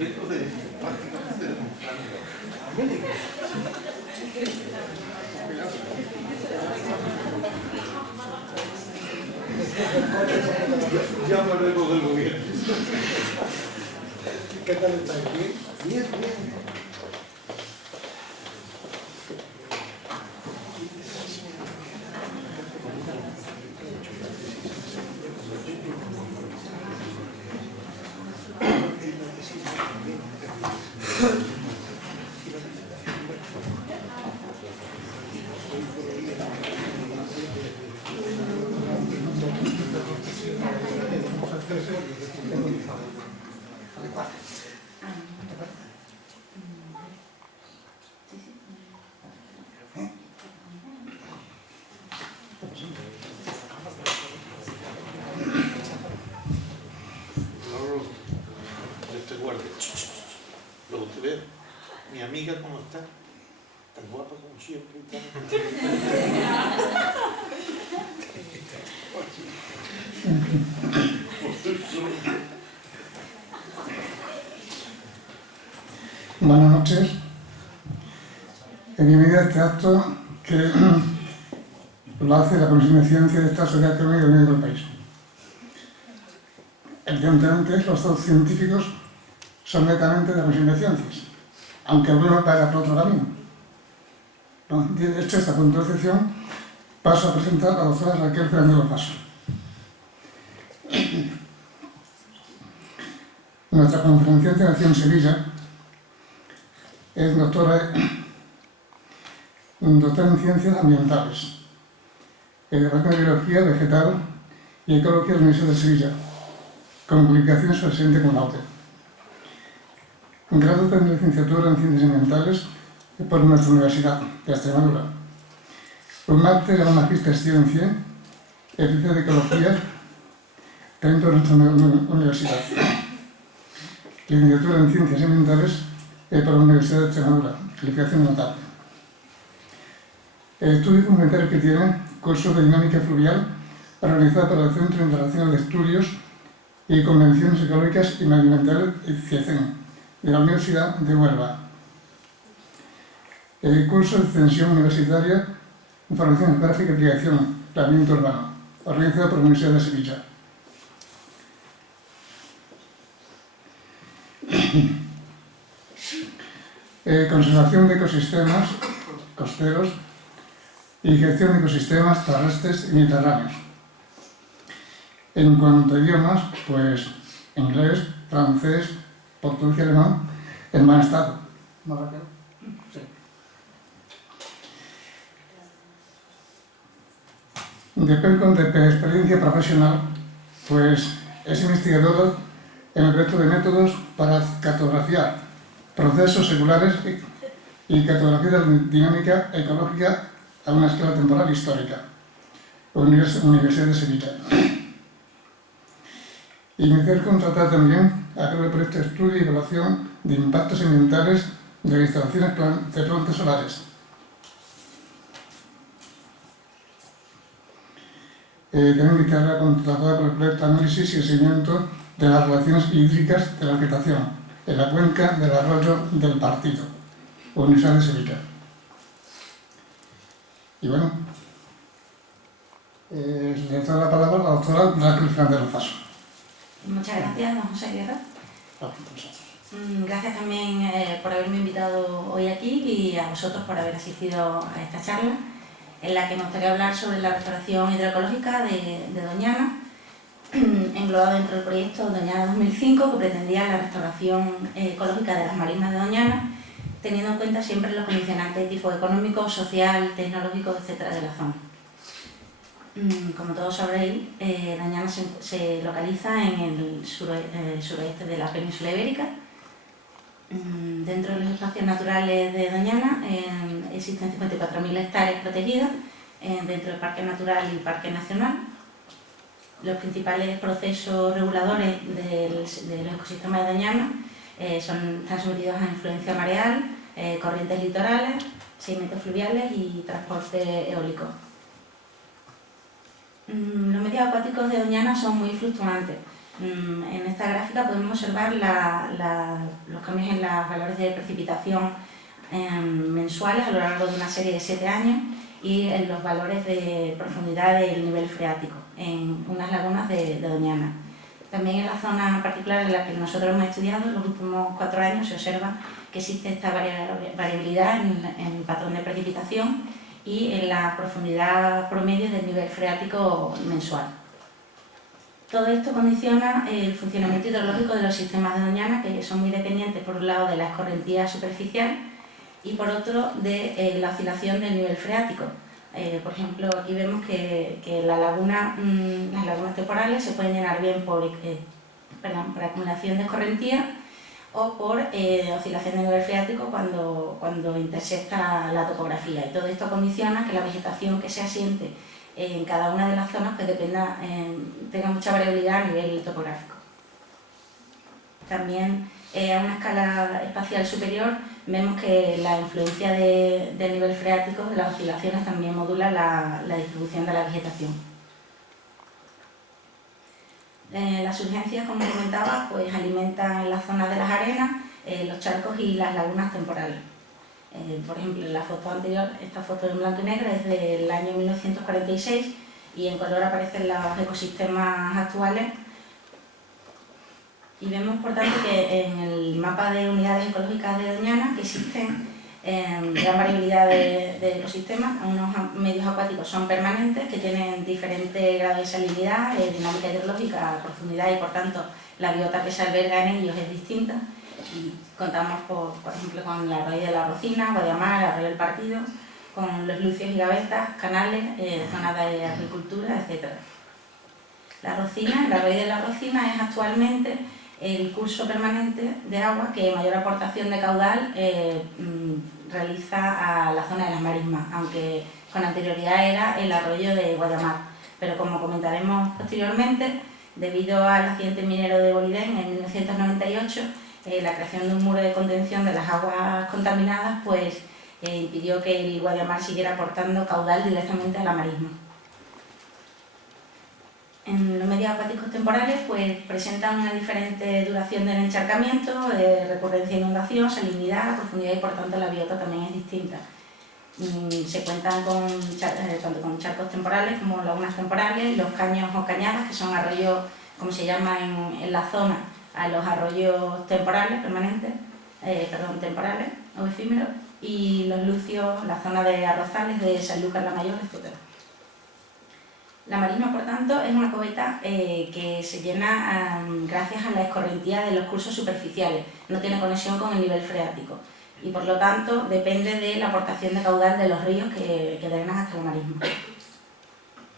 Ya volvemos del gobierno. ¿Qué tal estáis? Bien, bien. Luego te veo. Mi amiga, ¿cómo está? Tan guapa como siempre. Buenas noches. Bienvenida a este acto que lo hace la Comisión de Ciencia de esta Sociedad Académica de del país. Evidentemente, los dos científicos son netamente de la Comisión de Ciencias, aunque alguno vaya por otro camino. De hecho, esta punto de excepción paso a presentar a la doctora Raquel Fernández Lopaso. Nuestra conferenciante nació en Sevilla, es doctora en Ciencias Ambientales, en el Departamento de Biología Vegetal y Ecología de la Universidad de Sevilla, con publicaciones sobre Siguiente con laude. Grado de licenciatura en Ciencias Ambientales por nuestra Universidad de Extremadura. Un máster en Magíster Ciencia, Ciencia de Ecología, dentro de nuestra universidad. Licenciatura en Ciencias Ambientales por la Universidad de Extremadura, calificación notable. Estudios complementarios que tiene cursos de dinámica fluvial organizado por el Centro Internacional de Estudios y Convenciones Ecológicas y Medioambientales (CIECEN) de la Universidad de Huelva. Curso de extensión universitaria, Información Geográfica y Aplicación, Planeamiento Urbano, organizado por la Universidad de Sevilla. Conservación de ecosistemas costeros y gestión de ecosistemas terrestres y mediterráneos. En cuanto a idiomas, pues inglés, francés, portugués y alemán en buen estado. Sí. De experiencia profesional, pues es investigador en el proyecto de métodos para cartografiar procesos seculares y cartografía de la dinámica ecológica a una escala temporal histórica, Universidad de Sevilla. Y me quiero contratar también a cargo del proyecto de estudio y evaluación de impactos ambientales de las instalaciones de plantas solares. También mi carrera contratada por el proyecto de análisis y seguimiento de las relaciones hídricas de la vegetación en la cuenca del arroyo del Partido, Universidad de Sevilla. Y bueno, le doy la palabra a la doctora Raquel Fernández Lopaso. Muchas gracias, don José Guerra. Gracias también por haberme invitado hoy aquí y a vosotros por haber asistido a esta charla, en la que me gustaría hablar sobre la restauración hidroecológica de Doñana, englobado dentro del proyecto Doñana 2005, que pretendía la restauración ecológica de las marinas de Doñana, teniendo en cuenta siempre los condicionantes de tipo económico, social, tecnológico, etcétera, de la zona. Como todos sabréis, Doñana se localiza en el suroeste de la península ibérica. Dentro de los espacios naturales de Doñana existen 54.000 hectáreas protegidas dentro del Parque Natural y Parque Nacional. Los principales procesos reguladores de los ecosistemas de Doñana están sometidos a influencia mareal, corrientes litorales, sedimentos fluviales y transporte eólico. Los medios acuáticos de Doñana son muy fluctuantes. En esta gráfica podemos observar los cambios en los valores de precipitación mensuales a lo largo de una serie de 7 años y en los valores de profundidad del nivel freático en unas lagunas de Doñana. También en la zona particular en la que nosotros hemos estudiado, en los últimos 4 años se observa que existe esta variabilidad en el patrón de precipitación y en la profundidad promedio del nivel freático mensual. Todo esto condiciona el funcionamiento hidrológico de los sistemas de Doñana, que son muy dependientes, por un lado, de la escorrentía superficial y, por otro, de la oscilación del nivel freático. Por ejemplo, aquí vemos que las lagunas temporales se pueden llenar bien por acumulación de escorrentía o por oscilación del nivel freático cuando intersecta la topografía. Y todo esto condiciona que la vegetación que se asiente en cada una de las zonas pues tenga mucha variabilidad a nivel topográfico. También a una escala espacial superior vemos que la influencia del nivel freático, de las oscilaciones, también modula la distribución de la vegetación. Las surgencias, como comentaba, pues alimentan las zonas de las arenas, los charcos y las lagunas temporales. Por ejemplo, en la foto anterior, esta foto en blanco y negro es del año 1946 y en color aparecen los ecosistemas actuales. Y vemos, por tanto, que en el mapa de unidades ecológicas de Doñana que existen gran variabilidad de ecosistemas. Unos medios acuáticos son permanentes, que tienen diferentes grados de salinidad, dinámica hidrológica, profundidad y, por tanto, la biota que se alberga en ellos es distinta. Y contamos, por ejemplo, con el arroyo de la Rocina, Guadiamar, el arroyo del Partido, con los lucios y gavetas, canales, zonas de agricultura, etc. El arroyo de la Rocina es actualmente el curso permanente de agua que mayor aportación de caudal realiza a la zona de las marismas, aunque con anterioridad era el arroyo de Guadiamar. Pero como comentaremos posteriormente, debido al accidente minero de Bolidén en 1998, la creación de un muro de contención de las aguas contaminadas pues, impidió que el Guadiamar siguiera aportando caudal directamente a la marisma. En los medios acuáticos temporales pues, presentan una diferente duración del encharcamiento, recurrencia de inundación, salinidad, profundidad y, por tanto, la biota también es distinta. Se cuentan tanto con charcos temporales como lagunas temporales, los caños o cañadas, que son arroyos, como se llama en la zona, a los arroyos temporales, temporales o efímeros, y los lucios, la zona de arrozales de Sanlúcar la Mayor, etc. La marisma, por tanto, es una cubeta que se llena gracias a la escorrentía de los cursos superficiales, no tiene conexión con el nivel freático y, por lo tanto, depende de la aportación de caudal de los ríos que drenan hasta la marisma.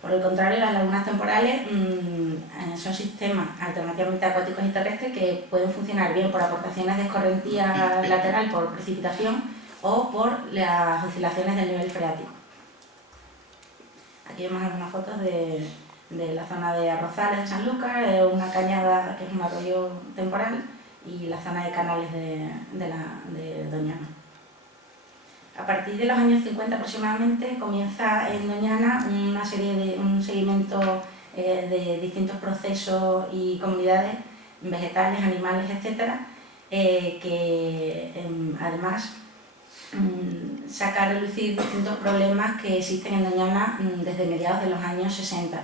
Por el contrario, las lagunas temporales son sistemas alternativamente acuáticos y terrestres que pueden funcionar bien por aportaciones de escorrentía lateral por precipitación o por las oscilaciones del nivel freático. Aquí vemos algunas fotos de la zona de arrozales de Sanlúcar, una cañada que es un arroyo temporal y la zona de canales de Doñana. A partir de los años 50 aproximadamente comienza en Doñana un seguimiento de distintos procesos y comunidades vegetales, animales, etc., que además saca a relucir distintos problemas que existen en Doñana desde mediados de los años 60.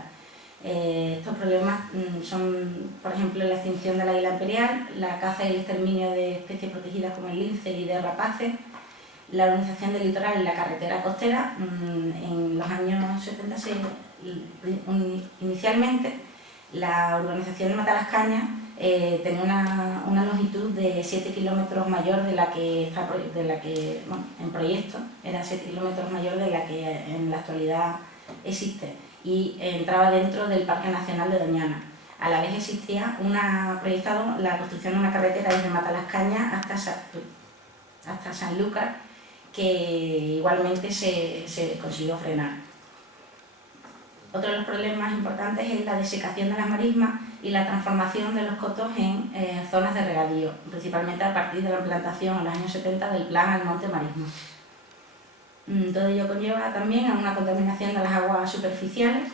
Estos problemas son, por ejemplo, la extinción del águila imperial, la caza y el exterminio de especies protegidas como el lince y de rapaces, la urbanización del litoral y la carretera costera. En los años 70 inicialmente la urbanización de Matalascañas tenía una longitud de 7 kilómetros mayor de la que en proyecto era 7 kilómetros mayor de la que en la actualidad existe y entraba dentro del Parque Nacional de Doñana. A la vez existía proyectado la construcción de una carretera desde Matalascañas hasta Sanlúcar, que igualmente se consiguió frenar. Otro de los problemas importantes es la desecación de las marismas y la transformación de los cotos en zonas de regadío, principalmente a partir de la implantación en los años 70 del Plan al Monte Marisma. Todo ello conlleva también a una contaminación de las aguas superficiales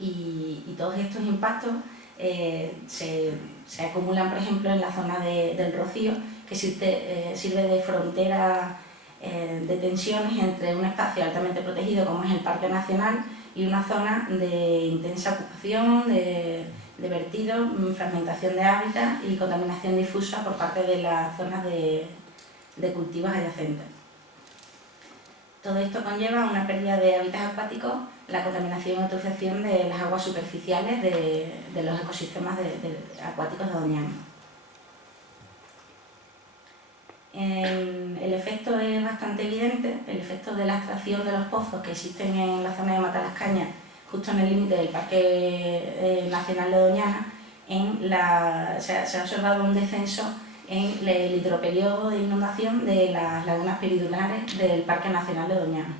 y todos estos impactos se acumulan, por ejemplo, en la zona del Rocío, que sirve de frontera de tensiones entre un espacio altamente protegido como es el Parque Nacional y una zona de intensa ocupación, de vertido, fragmentación de hábitat y contaminación difusa por parte de las zonas de cultivos adyacentes. Todo esto conlleva una pérdida de hábitats acuáticos, la contaminación y eutrofización de las aguas superficiales de los ecosistemas acuáticos de Doñana. El efecto es bastante evidente, el efecto de la extracción de los pozos que existen en la zona de Matalascañas, justo en el límite del Parque Nacional de Doñana, se ha observado un descenso en el hidroperiodo de inundación de las lagunas peridurales del Parque Nacional de Doñana.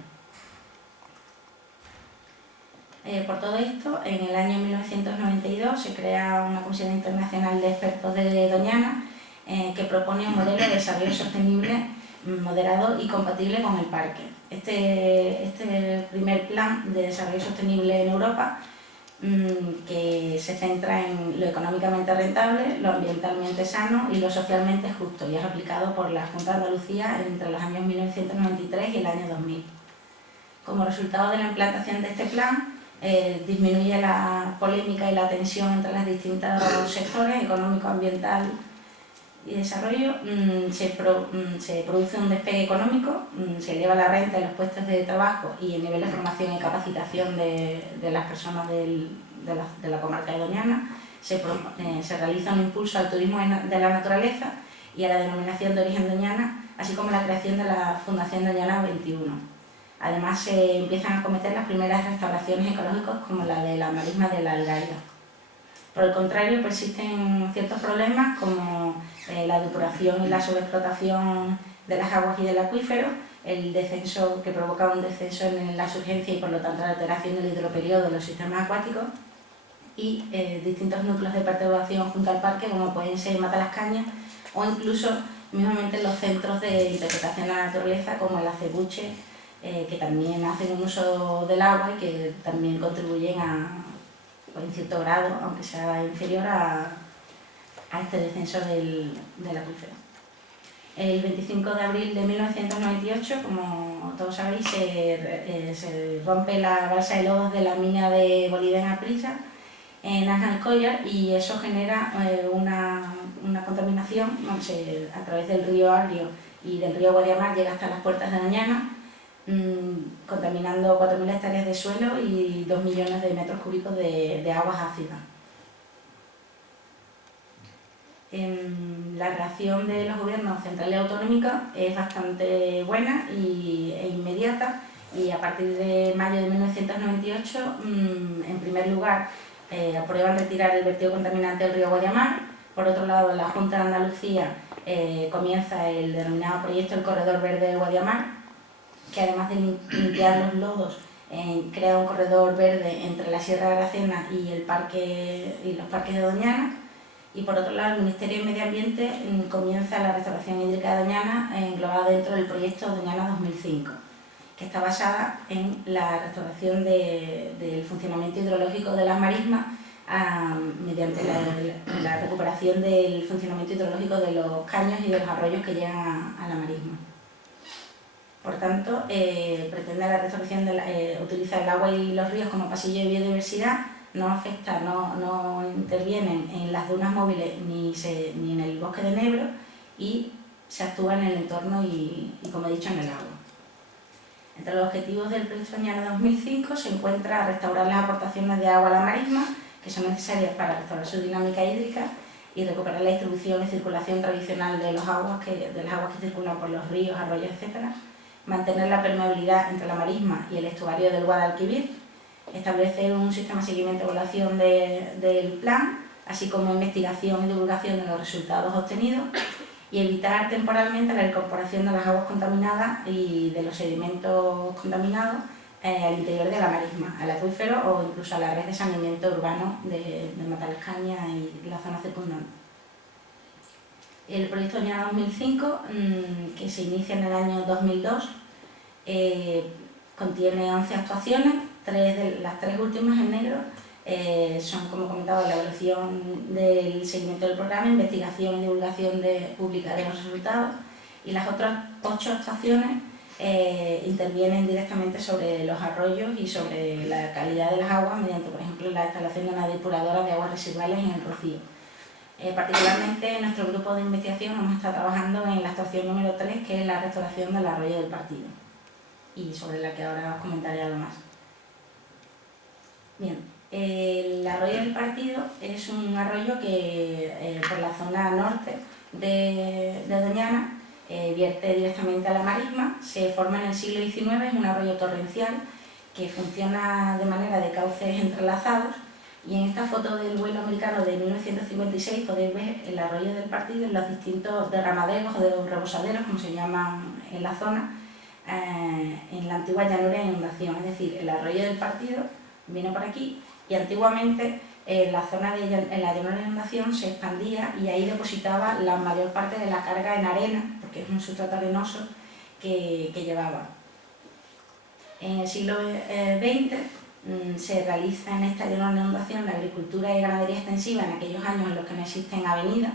Por todo esto, en el año 1992 se crea una comisión internacional de expertos de Doñana que propone un modelo de desarrollo sostenible, moderado y compatible con el parque. Este primer plan de desarrollo sostenible en Europa, que se centra en lo económicamente rentable, lo ambientalmente sano y lo socialmente justo, y es aplicado por la Junta de Andalucía entre los años 1993 y el año 2000. Como resultado de la implantación de este plan, disminuye la polémica y la tensión entre los distintos sectores económico, ambiental y desarrollo, se produce un despegue económico, se eleva la renta y los puestos de trabajo y el nivel de formación y capacitación de las personas de la comarca de Doñana, se realiza un impulso al turismo de la naturaleza y a la denominación de origen Doñana, así como la creación de la Fundación Doñana 21. Además, se empiezan a cometer las primeras restauraciones ecológicas como la de la marisma de la Algaida. Por el contrario, persisten ciertos problemas como la depuración y la sobreexplotación de las aguas y del acuífero, el descenso que provoca un descenso en la surgencia y por lo tanto la alteración del hidroperiodo de los sistemas acuáticos y distintos núcleos de perturbación junto al parque como pueden ser Matalascañas o incluso mismamente los centros de interpretación de la naturaleza como el acebuche, que también hacen un uso del agua y que también contribuyen en cierto grado, aunque sea inferior, a este descenso del acuífero. El 25 de abril de 1998, como todos sabéis, se rompe la balsa de lodos de la mina de Boliden Aprisa en Alcollar y eso genera una contaminación a través del río Agrio y del río Guadiamar, llega hasta las puertas de Doñana, contaminando 4.000 hectáreas de suelo y 2 millones de metros cúbicos de aguas ácidas. La reacción de los gobiernos centrales y autonómicos es bastante buena e inmediata, y a partir de mayo de 1998, en primer lugar, aprueban retirar el vertido contaminante del río Guadiamar. Por otro lado, la Junta de Andalucía comienza el denominado proyecto del Corredor Verde de Guadiamar, que además de limpiar los lodos, crea un corredor verde entre la Sierra de Aracena y los parques de Doñana. Y por otro lado, el Ministerio de Medio Ambiente comienza la restauración hídrica de Doñana, englobada dentro del proyecto Doñana 2005, que está basada en la restauración del funcionamiento hidrológico de las marismas mediante la recuperación del funcionamiento hidrológico de los caños y de los arroyos que llegan a la marisma. Por tanto, pretende la restauración utilizar el agua y los ríos como pasillo de biodiversidad, no afecta, no intervienen en las dunas móviles ni en el bosque de enebro y se actúa en el entorno y como he dicho, en el agua. Entre los objetivos del proyecto Doñana 2005 se encuentra restaurar las aportaciones de agua a la marisma, que son necesarias para restaurar su dinámica hídrica y recuperar la distribución y circulación tradicional de las aguas que circulan por los ríos, arroyos, etc. Mantener la permeabilidad entre la marisma y el estuario del Guadalquivir, establecer un sistema de seguimiento y evaluación del plan, así como investigación y divulgación de los resultados obtenidos, y evitar temporalmente la incorporación de las aguas contaminadas y de los sedimentos contaminados al interior de la marisma, al acuífero o incluso a la red de saneamiento urbano de Matalascañas y la zona circundante. El proyecto Doñana 2005, que se inicia en el año 2002, contiene 11 actuaciones, las tres últimas en negro son, como comentaba, la evaluación del seguimiento del programa, investigación y divulgación pública de los resultados, y las otras 8 actuaciones intervienen directamente sobre los arroyos y sobre la calidad de las aguas mediante, por ejemplo, la instalación de una depuradora de aguas residuales en el Rocío. Particularmente en nuestro grupo de investigación hemos estado trabajando en la actuación número 3, que es la restauración del arroyo del Partido, y sobre la que ahora os comentaré algo más. Bien, el arroyo del Partido es un arroyo que por la zona norte de Doñana vierte directamente a la marisma, se forma en el siglo XIX, es un arroyo torrencial que funciona de manera de cauces entrelazados, y en esta foto del vuelo americano de 1956 podéis ver el arroyo del Partido en los distintos derramaderos o de rebosaderos, como se llaman en la zona, en la antigua llanura de inundación. Es decir, el arroyo del Partido viene por aquí y antiguamente la zona de la llanura de inundación se expandía y ahí depositaba la mayor parte de la carga en arena, porque es un sustrato arenoso que llevaba. En el siglo XX se realiza en esta llanura de inundación la agricultura y ganadería extensiva en aquellos años en los que no existen avenidas,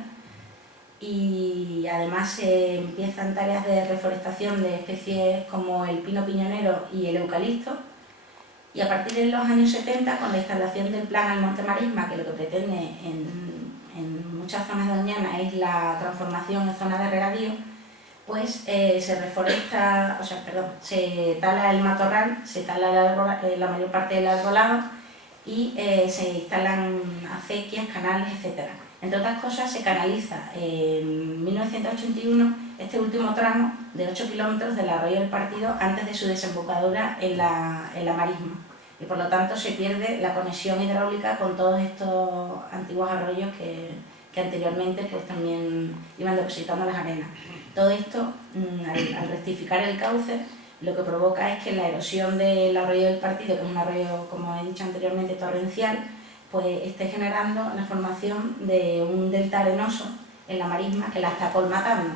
y además se empiezan tareas de reforestación de especies como el pino piñonero y el eucalipto. Y a partir de los años 70, con la instalación del plan al Monte Marisma, que lo que pretende en muchas zonas de Doñana es la transformación en zona de regadío, pues se reforesta, se tala el matorral, se tala la mayor parte del arbolado y se instalan acequias, canales, etc. Entre otras cosas, se canaliza en 1981 este último tramo de 8 kilómetros del arroyo del Partido antes de su desembocadura en la marisma, y por lo tanto se pierde la conexión hidráulica con todos estos antiguos arroyos que anteriormente pues también iban depositando las arenas. Todo esto, al rectificar el cauce, lo que provoca es que la erosión del arroyo del Partido, que es un arroyo, como he dicho anteriormente, torrencial, pues esté generando la formación de un delta arenoso en la marisma que la está colmatando,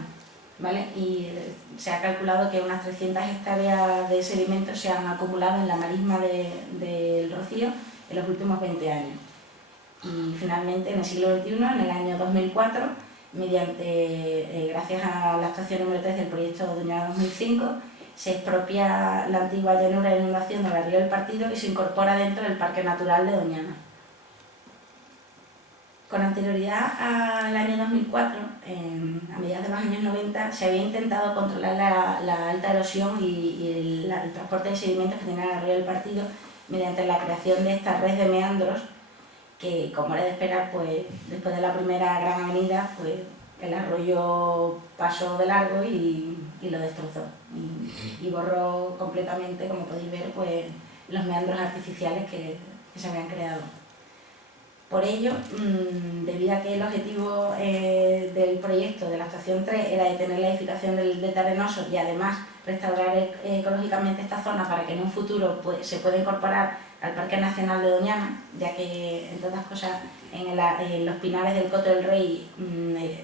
¿vale? Y se ha calculado que unas 300 hectáreas de sedimentos se han acumulado en la marisma del Rocío en los últimos 20 años. Y finalmente, en el siglo XXI, en el año 2004, gracias a la actuación número 3 del proyecto Doñana 2005, se expropia la antigua llanura de inundación del arroyo del Partido y se incorpora dentro del Parque Natural de Doñana. Con anterioridad al año 2004, a mediados de los años 90, se había intentado controlar la alta erosión y el transporte de sedimentos que tenía el arroyo del Partido mediante la creación de esta red de meandros que, como era de esperar, pues después de la primera gran avenida, pues el arroyo pasó de largo y lo destrozó y borró completamente, como podéis ver, pues los meandros artificiales que se habían creado. Por ello, debido a que el objetivo del proyecto de la estación 3 era detener la edificación del delta arenoso y además restaurar ecológicamente esta zona para que en un futuro pues, se pueda incorporar al Parque Nacional de Doñana, ya que, entre otras cosas, en los pinares del Coto del Rey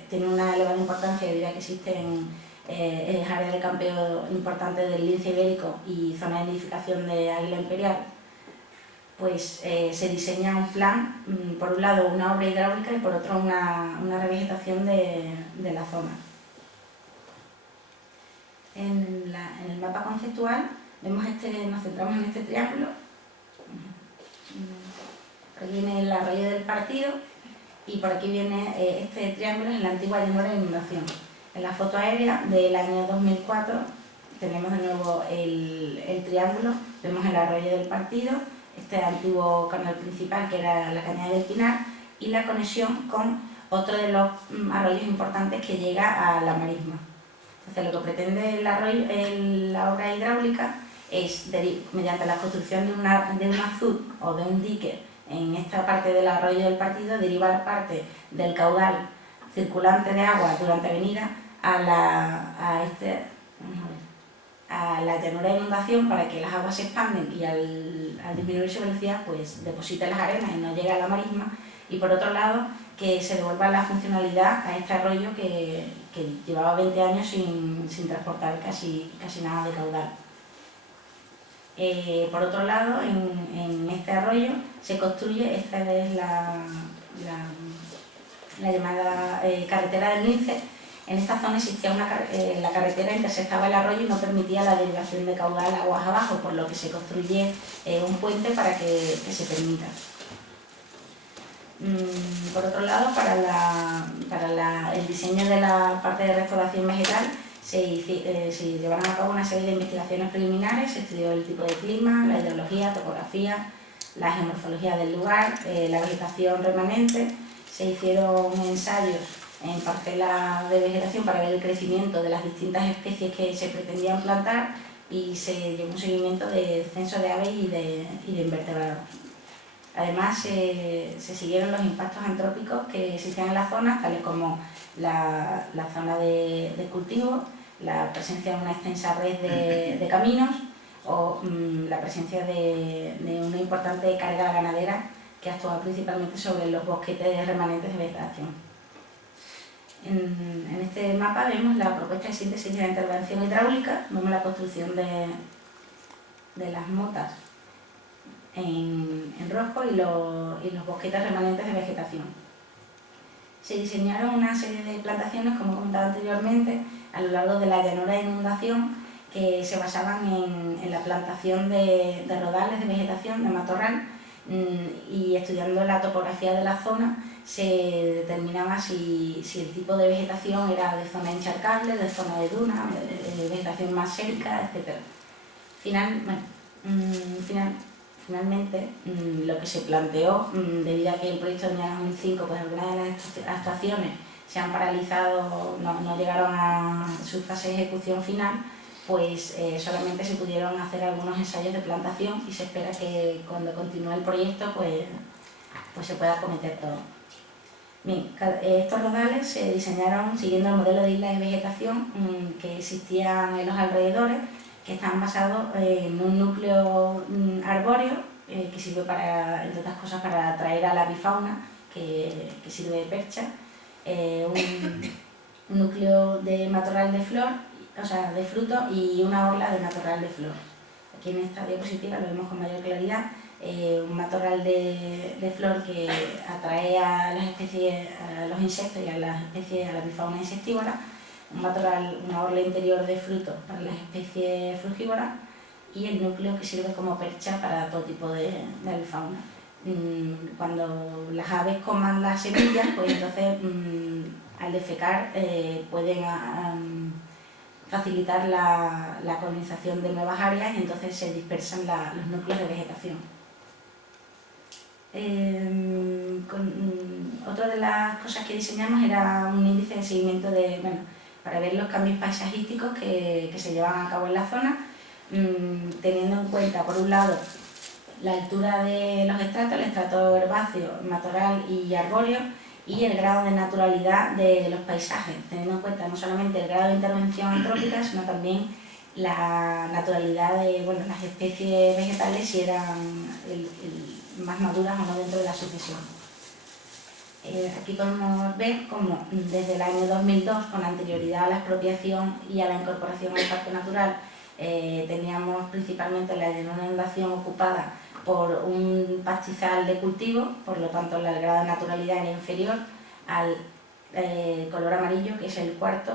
tiene una elevada importancia debido a que existen áreas de campeo importantes del lince ibérico y zona de nidificación de águila imperial. Pues se diseña un plan, por un lado una obra hidráulica y por otro una revegetación de la zona. En el mapa conceptual vemos nos centramos en este triángulo. Por aquí viene el arroyo del Partido y por aquí viene este triángulo, es la antigua llanura de inundación. En la foto aérea del año 2004 tenemos de nuevo el triángulo, vemos el arroyo del Partido, este antiguo canal principal que era la Cañada del Pinar y la conexión con otro de los arroyos importantes que llega a la marisma. Entonces, lo que pretende la obra hidráulica es, mediante la construcción de un azud o de un dique en esta parte del arroyo del Partido, derivar parte del caudal circulante de agua durante avenida a la llanura de inundación para que las aguas se expanden y al disminuir su velocidad pues deposite las arenas y no llegue a la marisma, y por otro lado que se devuelva la funcionalidad a este arroyo que llevaba 20 años sin transportar casi nada de caudal. Por otro lado, en este arroyo se construye, esta es la llamada carretera del Lince. En esta zona existía la carretera intersectaba el arroyo y no permitía la derivación de caudal aguas abajo, por lo que se construye un puente para que se permita. Por otro lado, para el diseño de la parte de restauración vegetal se llevaron a cabo una serie de investigaciones preliminares. Se estudió el tipo de clima, la hidrología, topografía, la geomorfología del lugar, la vegetación remanente. Se hicieron ensayos en parcelas de vegetación para ver el crecimiento de las distintas especies que se pretendían plantar y se llevó un seguimiento de censo de aves y de invertebrados. Además, se siguieron los impactos antrópicos que existían en la zona, tales como la zona de cultivo, la presencia de una extensa red de caminos o la presencia de una importante carga ganadera que actuaba principalmente sobre los bosquetes remanentes de vegetación. En este mapa vemos la propuesta de síntesis de la intervención hidráulica, vemos la construcción de las motas en rojo y los bosquetes remanentes de vegetación. Se diseñaron una serie de plantaciones, como comentaba anteriormente, a lo largo de la llanura de inundación, que se basaban en la plantación de rodales de vegetación, de matorral, y estudiando la topografía de la zona se determinaba si el tipo de vegetación era de zona encharcable, de zona de duna, de vegetación más sérica, etc. Finalmente, lo que se planteó, debido a que el proyecto de Doñana 2005, pues algunas de las actuaciones se han paralizado, no llegaron a su fase de ejecución final, pues solamente se pudieron hacer algunos ensayos de plantación y se espera que cuando continúe el proyecto pues se pueda acometer todo. Bien, estos rodales se diseñaron siguiendo el modelo de islas de vegetación que existían en los alrededores, que están basados en un núcleo arbóreo que sirve para, entre otras cosas, para atraer a la avifauna, que sirve de percha, un núcleo de matorral de flor, o sea, de fruto, y una orla de matorral de flor. Aquí en esta diapositiva lo vemos con mayor claridad, un matorral de flor que atrae a las especies, a los insectos y a las especies, a la avifauna insectívora, un matorral, una orla interior de fruto para las especies frugívoras y el núcleo que sirve como percha para todo tipo de avifauna. Cuando las aves coman las semillas, pues entonces al defecar pueden facilitar la colonización de nuevas áreas y entonces se dispersan los núcleos de vegetación. Otra de las cosas que diseñamos era un índice de seguimiento para ver los cambios paisajísticos que se llevan a cabo en la zona, teniendo en cuenta, por un lado, la altura de los estratos, el estrato herbáceo, matorral y arbóreo, y el grado de naturalidad de los paisajes, teniendo en cuenta no solamente el grado de intervención antrópica, sino también la naturalidad de las especies vegetales, si eran más maduras o no dentro de la sucesión. Aquí podemos ver cómo desde el año 2002, con anterioridad a la expropiación y a la incorporación al parque natural, teníamos principalmente la inundación ocupada por un pastizal de cultivo, por lo tanto el grado de naturalidad era inferior al color amarillo, que es el cuarto,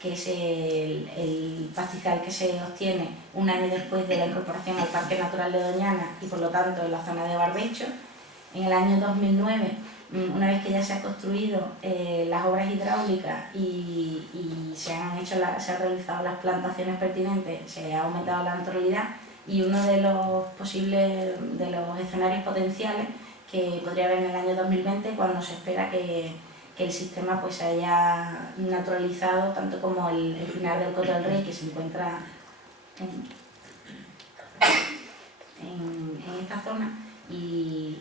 que es el pastizal que se obtiene un año después de la incorporación al Parque Natural de Doñana y por lo tanto en la zona de Barbecho. En el año 2009, una vez que ya se han construido las obras hidráulicas y se han realizado las plantaciones pertinentes, se ha aumentado la naturalidad y uno de los posibles escenarios potenciales que podría haber en el año 2020, cuando se espera que el sistema pues se haya naturalizado, tanto como el final del Coto del Rey, que se encuentra en esta zona, y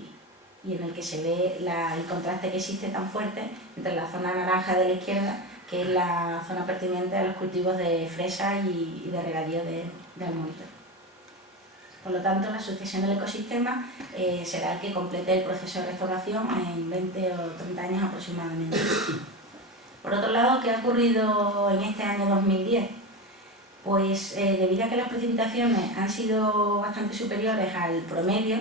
en el que se ve el contraste que existe tan fuerte entre la zona naranja de la izquierda, que es la zona pertinente a los cultivos de fresa y de regadío de almendro. Por lo tanto, la sucesión del ecosistema será el que complete el proceso de restauración en 20 o 30 años aproximadamente. Por otro lado, ¿qué ha ocurrido en este año 2010? Pues debido a que las precipitaciones han sido bastante superiores al promedio,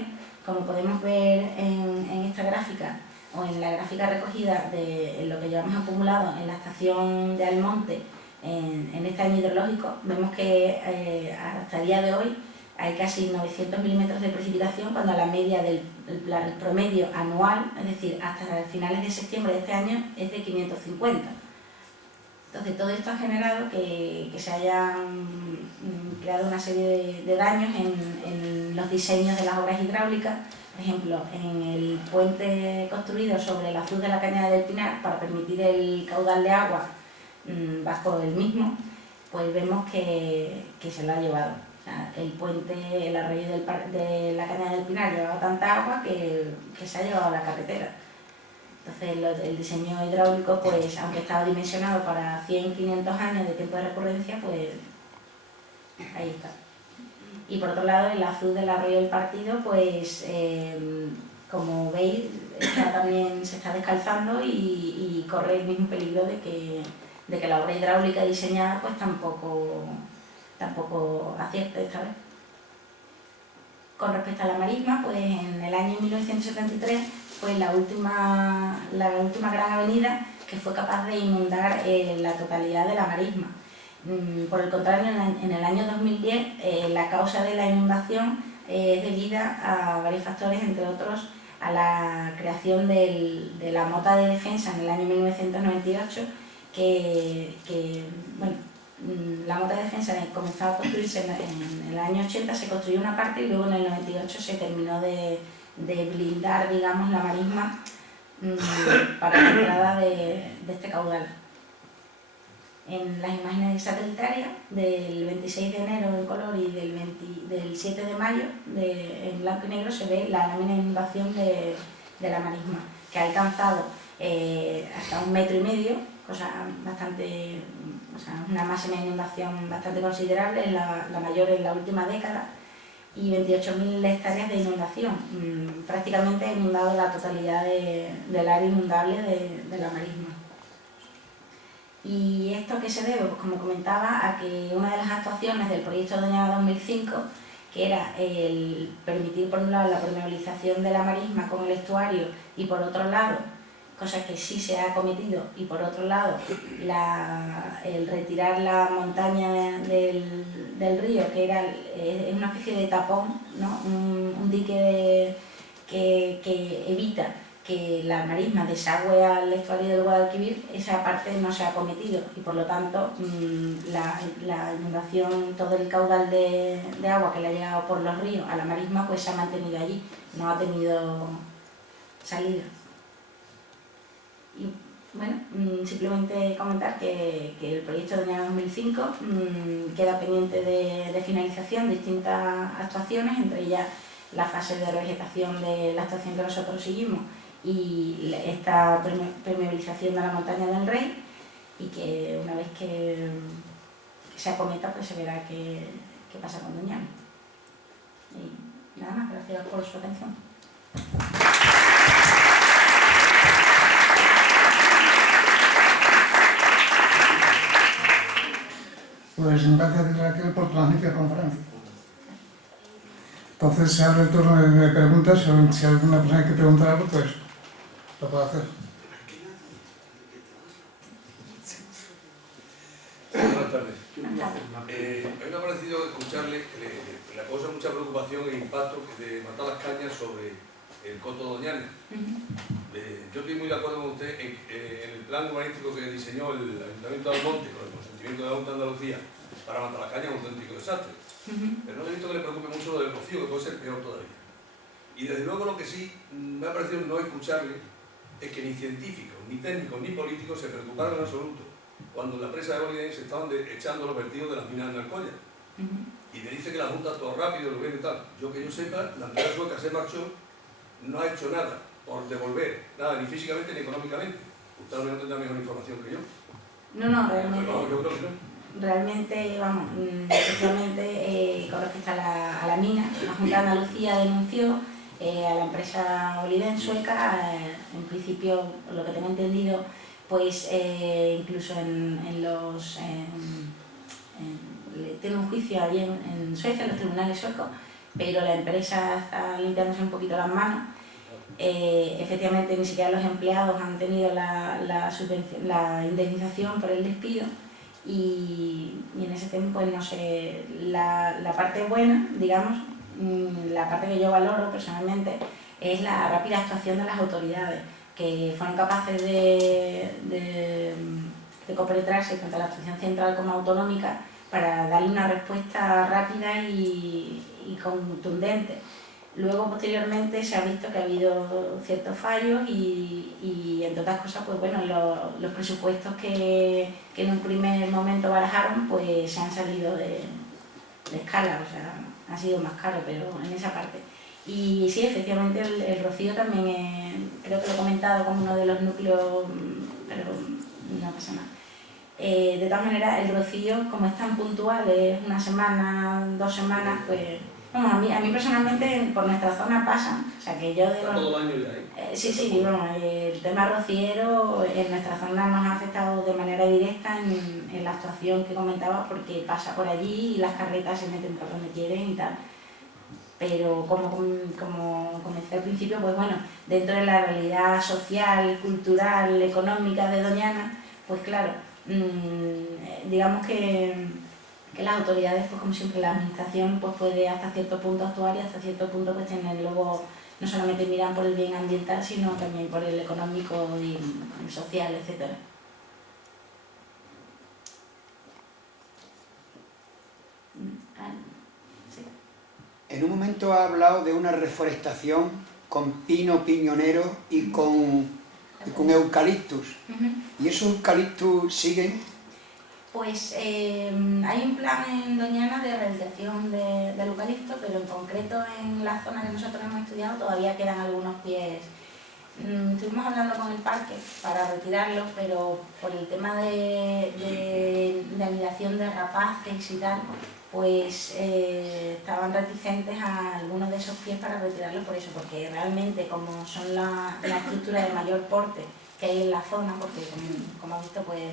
como podemos ver en esta gráfica o en la gráfica recogida de lo que llevamos acumulado en la estación de Almonte en este año hidrológico, vemos que hasta el día de hoy hay casi 900 milímetros de precipitación, cuando la media del promedio anual, es decir, hasta finales de septiembre de este año, es de 550. Entonces, todo esto ha generado que se hayan creado una serie de daños en los diseños de las obras hidráulicas. Por ejemplo, en el puente construido sobre la Cruz de la Cañada del Pinar, para permitir el caudal de agua bajo el mismo, pues vemos que se lo ha llevado. O sea, el puente, el arroyo de la Cañada del Pinar llevaba tanta agua que se ha llevado a la carretera. Entonces el diseño hidráulico, pues aunque estaba dimensionado para 100-500 años de tiempo de recurrencia, pues ahí está. Y por otro lado, el azul del arroyo del Partido, pues como veis, también se está descalzando y corre el mismo peligro de que la obra hidráulica diseñada pues tampoco acierte esta vez. Con respecto a la marisma, pues en el año 1973 fue la última gran avenida que fue capaz de inundar la totalidad de la marisma. Por el contrario, en el año 2010 la causa de la inundación es debida a varios factores, entre otros a la creación de la mota de defensa en el año 1998, la mota de defensa comenzó a construirse en el año 80, se construyó una parte y luego en el 98 se terminó de blindar, digamos, la marisma para la entrada de este caudal. En las imágenes satelitarias del 26 de enero en color y del 7 de mayo en blanco y negro se ve la lámina de inundación de la marisma, que ha alcanzado hasta 1,5 metros, una máxima de inundación bastante considerable, la mayor en la última década, y 28.000 hectáreas de inundación. Prácticamente ha inundado la totalidad del área inundable de la marisma. ¿Y esto qué se debe? Pues como comentaba, a que una de las actuaciones del proyecto Doñana 2005, que era el permitir por un lado la permeabilización de la marisma con el estuario y por otro lado, cosa que sí se ha cometido, y por otro lado el retirar la montaña del río, que es una especie de tapón, ¿no? un dique que evita que la marisma desagüe al estuario del Guadalquivir, esa parte no se ha cometido y por lo tanto la inundación, todo el caudal de agua que le ha llegado por los ríos a la marisma, pues se ha mantenido allí, no ha tenido salida. Y bueno, simplemente comentar que el proyecto Doñana 2005 queda pendiente de finalización, distintas actuaciones, entre ellas la fase de revegetación de la actuación que nosotros seguimos y esta permeabilización de la montaña del Rey, y que una vez que se acometa pues se verá qué pasa con Doñana. Y nada más, gracias por su atención. Pues gracias, Raquel, por tu magnífica conferencia. Entonces se abre el turno de preguntas. Si alguna persona quiere preguntar algo, pues lo puede hacer. Buenas tardes. A mí me ha parecido escucharle que le causa mucha preocupación el impacto de matar las cañas sobre el coto Doñana. Yo estoy muy de acuerdo con usted en el plan urbanístico que diseñó el Ayuntamiento de Almonte con el consentimiento de la Junta de Andalucía para matar las cañas, un auténtico desastre. Pero no he visto que le preocupe mucho lo del rocío, que puede ser peor todavía. Y desde luego lo que sí me ha parecido no escucharle es que ni científicos, ni técnicos, ni políticos se preocuparon en absoluto cuando en la presa de Bolívar se estaban echando los vertidos de las minas de Alcoya. Y me dice que la Junta actuó rápido, lo viene y tal. Yo que yo sepa, la empresa sueca se marchó, no ha hecho nada por devolver, nada, ni físicamente ni económicamente. Usted no tendrá mejor información que yo. No, realmente. Pero, yo creo que no. Realmente, vamos, especialmente con respecto a la mina, la Junta de Andalucía denunció a la empresa Boliden sueca, en principio, por lo que tengo entendido, pues incluso en tiene un juicio allí en Suecia, en los tribunales suecos, pero la empresa está limpiándose un poquito las manos. Efectivamente, ni siquiera los empleados han tenido la indemnización por el despido, y en ese tiempo, pues no sé, la parte buena, digamos, la parte que yo valoro personalmente, es la rápida actuación de las autoridades, que fueron capaces de compenetrarse tanto a la Administración central como autonómica para darle una respuesta rápida y contundente. Luego, posteriormente, se ha visto que ha habido ciertos fallos y entre otras cosas, pues bueno, los presupuestos que en un primer momento barajaron, pues se han salido de escala, o sea, ha sido más caro, pero en esa parte. Y sí, efectivamente, el Rocío también, creo que lo he comentado como uno de los núcleos, pero no pasa nada. De todas maneras, el Rocío, como es tan puntual, es una semana, 2 semanas, pues... Bueno, a mí personalmente por nuestra zona pasa, o sea que yo... Está todo el año ya, ¿eh? Sí, bueno, el tema rociero en nuestra zona nos ha afectado de manera directa en la actuación que comentaba, porque pasa por allí y las carretas se meten por donde quieren y tal. Pero como comenté al principio, pues bueno, dentro de la realidad social, cultural, económica de Doñana, pues claro, digamos que las autoridades, pues como siempre la administración, pues puede hasta cierto punto actuar y hasta cierto punto pues tener luego, no solamente miran por el bien ambiental, sino también por el económico y el social, etc. En un momento ha hablado de una reforestación con pino piñonero y con eucaliptus. ¿Y esos eucaliptus siguen? Pues hay un plan en Doñana de rehabilitación del eucalipto, pero en concreto en la zona que nosotros hemos estudiado todavía quedan algunos pies. Estuvimos hablando con el parque para retirarlos, pero por el tema de anidación de rapaces y tal, pues estaban reticentes a algunos de esos pies para retirarlos por eso, porque realmente como son la estructura de mayor porte que hay en la zona, porque como has visto, pues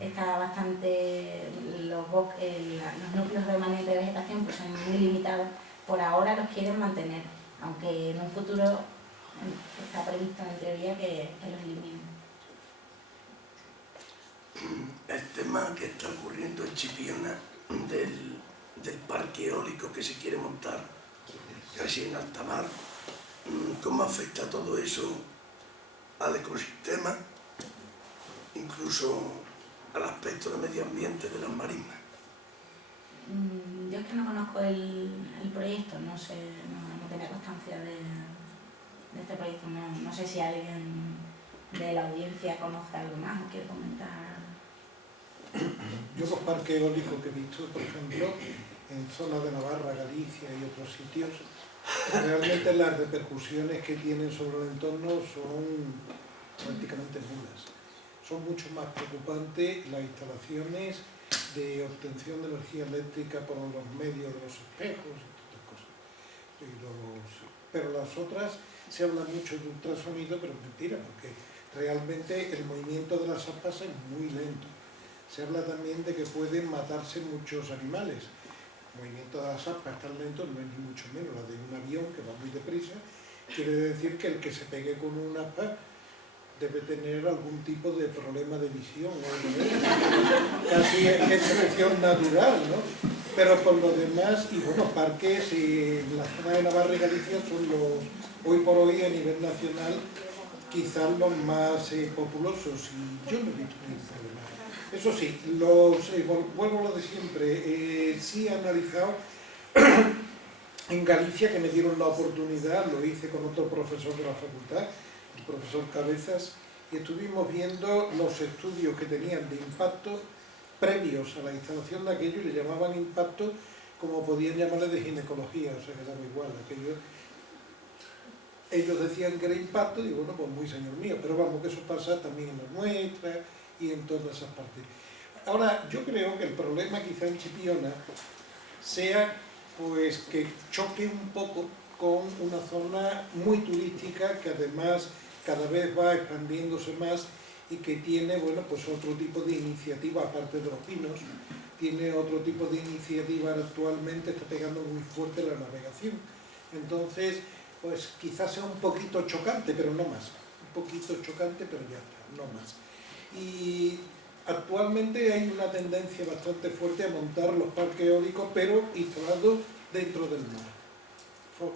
está bastante, los núcleos remanentes de vegetación pues son muy limitados, por ahora los quieren mantener, aunque en un futuro está previsto en teoría que los eliminen. El tema que está ocurriendo en Chipiona del parque eólico que se quiere montar casi en alta mar, ¿cómo afecta todo eso al ecosistema, incluso al aspecto del medio ambiente de las marismas? Yo es que no conozco el proyecto, no sé, no tenía constancia de este proyecto, no sé si alguien de la audiencia conoce algo más o quiere comentar. Yo los parques eólicos que he visto, por ejemplo, en zonas de Navarra, Galicia y otros sitios, realmente las repercusiones que tienen sobre el entorno son prácticamente nulas. Son mucho más preocupantes las instalaciones de obtención de energía eléctrica por los medios de los espejos y todas estas cosas. Pero las otras se habla mucho de ultrasonido, pero es mentira, porque realmente el movimiento de las aspas es muy lento. Se habla también de que pueden matarse muchos animales. El movimiento de las aspas tan lento no es ni mucho menos la de un avión que va muy deprisa. Quiere decir que el que se pegue con una aspa debe tener algún tipo de problema de visión, casi es selección natural, ¿no? Pero por lo demás, y bueno, parques en la zona de Navarra y Galicia son hoy por hoy a nivel nacional quizás los más populosos, y yo no he visto ningún problema. Eso sí, vuelvo a lo de siempre, sí he analizado en Galicia, que me dieron la oportunidad, lo hice con otro profesor de la facultad, el profesor Cabezas, y estuvimos viendo los estudios que tenían de impacto previos a la instalación de aquello, y le llamaban impacto como podían llamarle de ginecología, o sea que daba igual. Ellos decían que era impacto, y digo, bueno, pues muy señor mío, pero vamos, que eso pasa también en las muestras y en todas esas partes. Ahora, yo creo que el problema quizá en Chipiona sea pues que choque un poco con una zona muy turística que además cada vez va expandiéndose más y que tiene, bueno, pues otro tipo de iniciativa aparte de los pinos, tiene otro tipo de iniciativa actualmente, está pegando muy fuerte la navegación. Entonces, pues quizás sea un poquito chocante, pero no más. Un poquito chocante, pero ya está, no más. Y actualmente hay una tendencia bastante fuerte a montar los parques eólicos, pero instalados dentro del mar,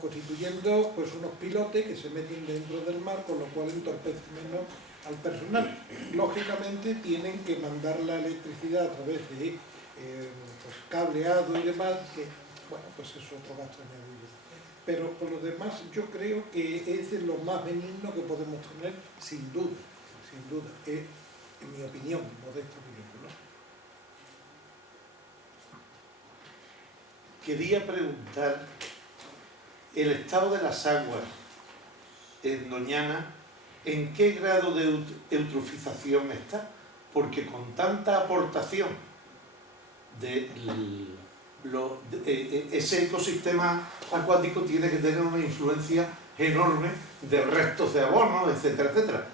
constituyendo pues unos pilotes que se meten dentro del mar, con lo cual entorpece menos al personal. Lógicamente tienen que mandar la electricidad a través de pues, cableado y demás, que bueno, pues es otro gasto añadido. Pero por lo demás yo creo que es de lo más benigno que podemos tener, sin duda, en mi opinión, modesta opinión, ¿no? Quería preguntar el estado de las aguas en Doñana, ¿en qué grado de eutrofización está? Porque con tanta aportación de ese ecosistema acuático tiene que tener una influencia enorme de restos de abono, etcétera, etcétera.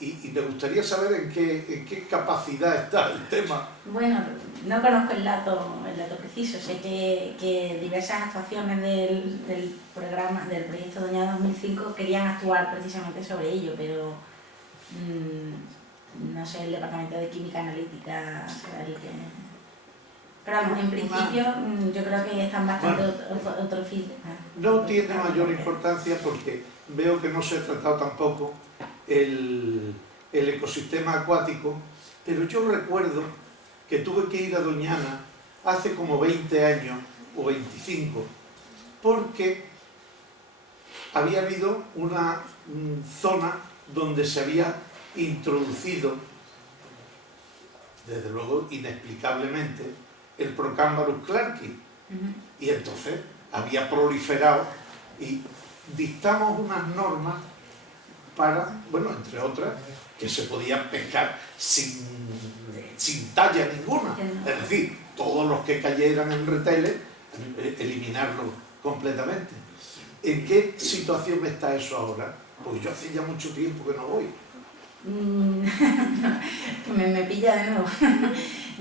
Y me gustaría saber en qué capacidad está el tema. Bueno, no conozco el dato preciso. Sé que diversas actuaciones del proyecto Doñana 2005 querían actuar precisamente sobre ello, pero no sé, el Departamento de Química Analítica será el que... Pero vamos, en principio yo creo que están bastante eutrofizadas. No tiene mayor importancia porque veo que no se ha tratado tampoco el ecosistema acuático, pero yo recuerdo que tuve que ir a Doñana hace como 20 años o 25 porque había habido una zona donde se había introducido, desde luego inexplicablemente, el Procambarus clarki, y entonces había proliferado y dictamos unas normas para, bueno, entre otras, que se podía pescar sin talla ninguna, es decir, todos los que cayeran en reteles, eliminarlos completamente. ¿En qué situación está eso ahora? Pues yo hace ya mucho tiempo que no voy. Me pilla de nuevo.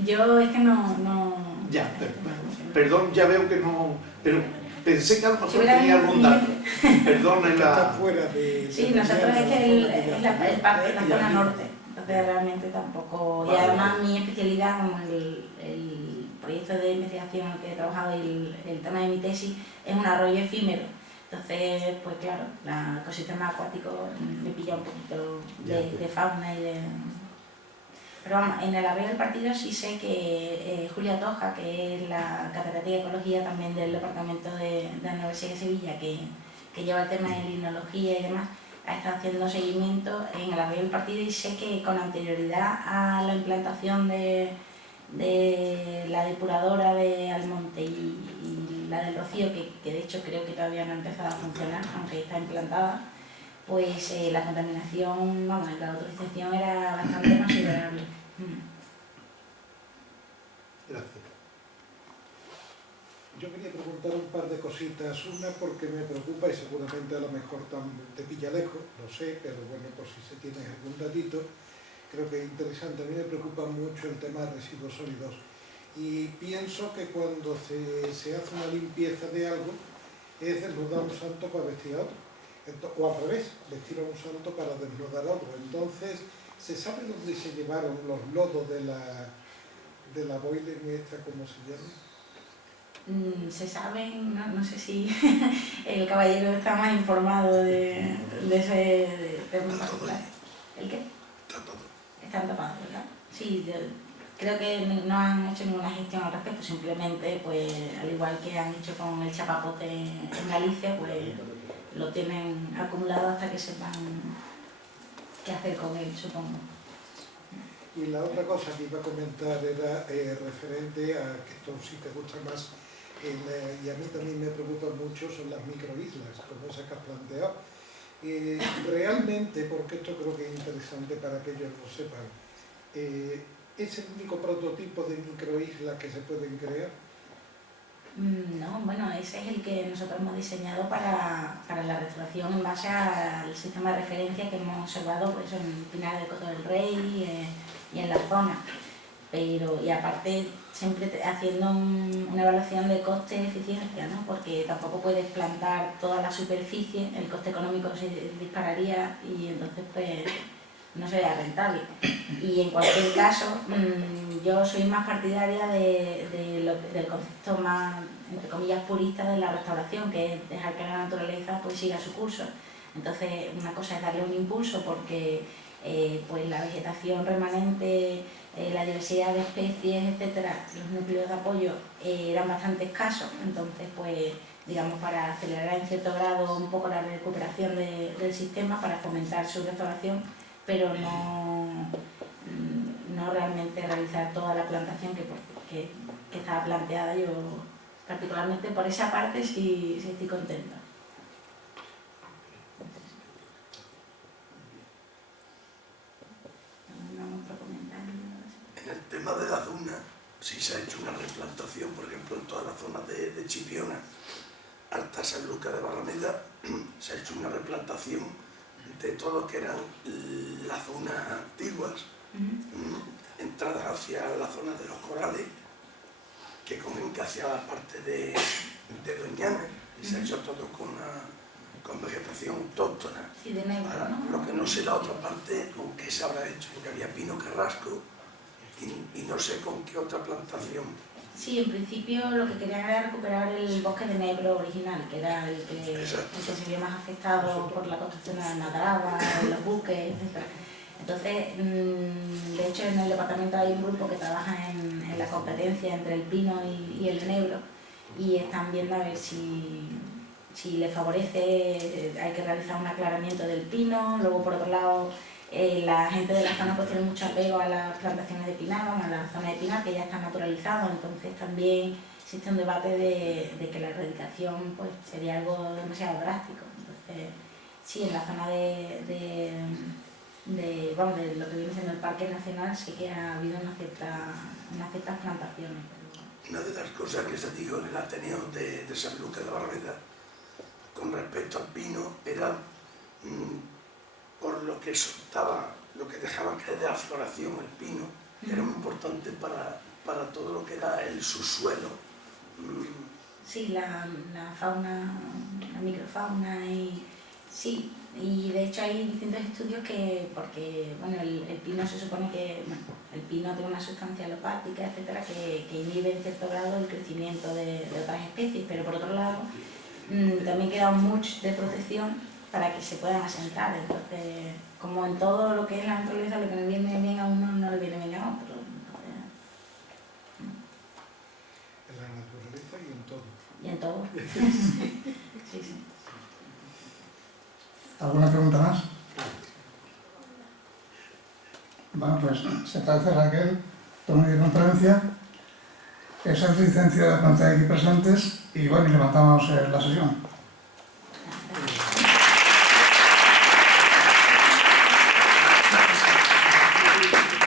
Yo es que no... Ya, perdón, ya veo que no... Pero pensé que a lo mejor tenía algún dato. Perdone Está la... fuera de... Sí, nosotros es que el parque es la zona norte, entonces realmente tampoco... Y además mi especialidad, como el proyecto de investigación en el que he trabajado y el tema de mi tesis, es un arroyo efímero. Entonces, pues claro, el ecosistema acuático me pilla un poquito de fauna y de... Pero vamos, en el arroyo del partido sí sé que Julia Toja, que es la catedrática de Ecología también del departamento de la Universidad de Sevilla, que lleva el tema de linología y demás, ha estado haciendo seguimiento en el arroyo del partido y sé que con anterioridad a la implantación de la depuradora de Almonte y la del Rocío, que de hecho creo que todavía no ha empezado a funcionar, aunque está implantada, pues la contaminación, vamos, la autorización era bastante considerable. Gracias. Yo quería preguntar un par de cositas. Una porque me preocupa y seguramente a lo mejor te pilla lejos, lo sé, pero bueno, por si se tiene algún datito, creo que es interesante. A mí me preocupa mucho el tema de residuos sólidos y pienso que cuando se hace una limpieza de algo es desnudar un santo para vestir a otro. O al revés, vestir a un santo para desnudar a otro. Entonces, ¿se sabe dónde se llevaron los lodos de la boiler nuestra, cómo se llama? Se saben, no sé si el caballero está más informado de ese tema en particular. ¿El qué? Está todo. Están tapados, ¿verdad? Sí, creo que no han hecho ninguna gestión al respecto, simplemente, pues, al igual que han hecho con el chapapote en Galicia, pues lo tienen acumulado hasta que sepan qué hacer con él, supongo. Y la otra cosa que iba a comentar era referente a que esto sí te gusta más, y a mí también me preocupa mucho, son las microislas, como esa que has planteado. Realmente, porque esto creo que es interesante para que ellos lo sepan, ¿es el único prototipo de microisla que se pueden crear? No, bueno, ese es el que nosotros hemos diseñado para la restauración en base al sistema de referencia que hemos observado pues, en Pinar de Coto del Rey y en la zona. pero y aparte siempre haciendo una evaluación de coste-eficiencia, ¿no? Porque tampoco puedes plantar toda la superficie, el coste económico se dispararía y entonces pues no sería rentable. Y en cualquier caso, yo soy más partidaria del concepto más, entre comillas, purista de la restauración, que es dejar que la naturaleza pues siga su curso. Entonces, una cosa es darle un impulso porque pues la vegetación remanente, la diversidad de especies, etcétera, los núcleos de apoyo eran bastante escasos, entonces pues digamos para acelerar en cierto grado un poco la recuperación del sistema, para fomentar su restauración, pero no realmente realizar toda la plantación que estaba planteada. Yo particularmente por esa parte sí estoy contenta. En el tema de la duna, sí se ha hecho una replantación, por ejemplo, en toda la zona de Chipiona, hasta San Lucas de Barrameda, se ha hecho una replantación de todo lo que eran las zonas antiguas, entradas hacia la zona de los corales, que cogen hacia la parte de Doñana, y se ha hecho todo con vegetación autóctona. Sí, de negro, Ahora, ¿no? lo que no sé la otra parte con qué se habrá hecho, porque había pino carrasco y no sé con qué otra plantación. Sí, en principio lo que querían era recuperar el bosque de negro original, que era el que se vio más afectado por la construcción de las Natarabas, los buques, etc. Entonces, de hecho en el departamento hay un grupo que trabaja en la competencia entre el pino y el negro, y están viendo a ver si les favorece, hay que realizar un aclaramiento del pino. Luego, por otro lado, la gente de la zona pues tiene mucho apego a las plantaciones de pinar, a la zona de pinar que ya está naturalizado, entonces también existe un debate de que la erradicación pues sería algo demasiado drástico. Entonces, sí, en la zona de lo que viene siendo el Parque Nacional sí que ha habido unas ciertas plantaciones. Una de las cosas que se dijo en el Ateneo de San Lucas de Barrameda con respecto al pino era por lo que soltaba, lo que dejaba caer de la floración el pino, era muy importante para todo lo que era el subsuelo. Sí, la fauna, la microfauna, y sí, y de hecho hay distintos estudios porque bueno, el pino se supone que el pino tiene una sustancia alopática, etcétera, que inhibe en cierto grado el crecimiento de otras especies, pero por otro lado también queda un mulch de protección para que se puedan asentar. Entonces, como en todo lo que es la naturaleza, lo que le viene bien a uno no le viene bien a otro. Entonces, en la naturaleza y en todo. y en todo. Sí. ¿Alguna pregunta más? Bueno, pues se trata de Raquel, toma de conferencia. Esa es licencia de plantear aquí presentes y bueno, y levantamos la sesión.